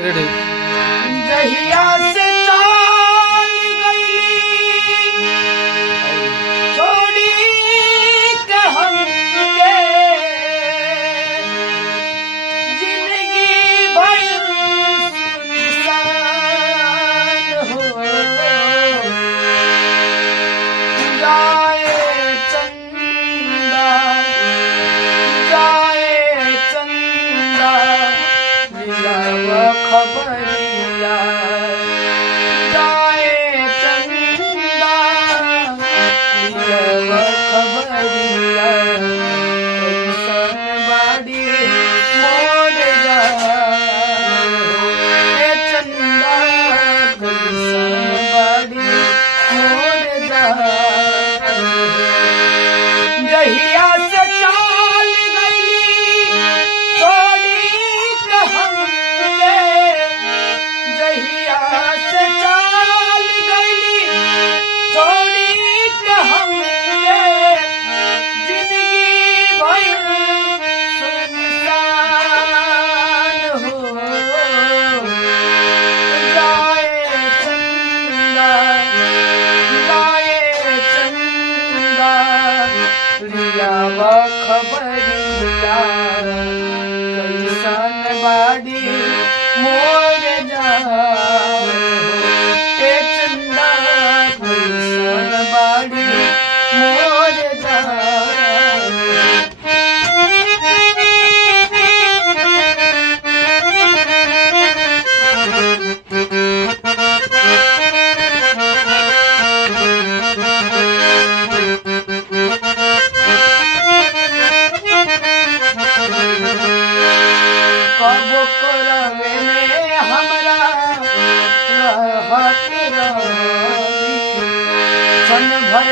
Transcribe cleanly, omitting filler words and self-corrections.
Ready. जहिया से चाल गईली छोड़ी के हमके जिंदगी भर सुनसान हो जाए चंदा जाए चंदा मिला खबरिया जाए चंदा मिला खबरिया कैसन बाड़ी मोर जा चंदा कैसन बाड़ी मोर जा जहिया से चाल गईली छोड़ी के हमके जहिया से चाल गईली छोड़ी के हमके जिंदगी भर सुनसान हो जाए चंदा लियावा खबरिया कैसन बाड़ी मोर जान ए चंदा कैसन बाड़ी मोर जान कबो करवे में हमरा रहत रही क्षण भर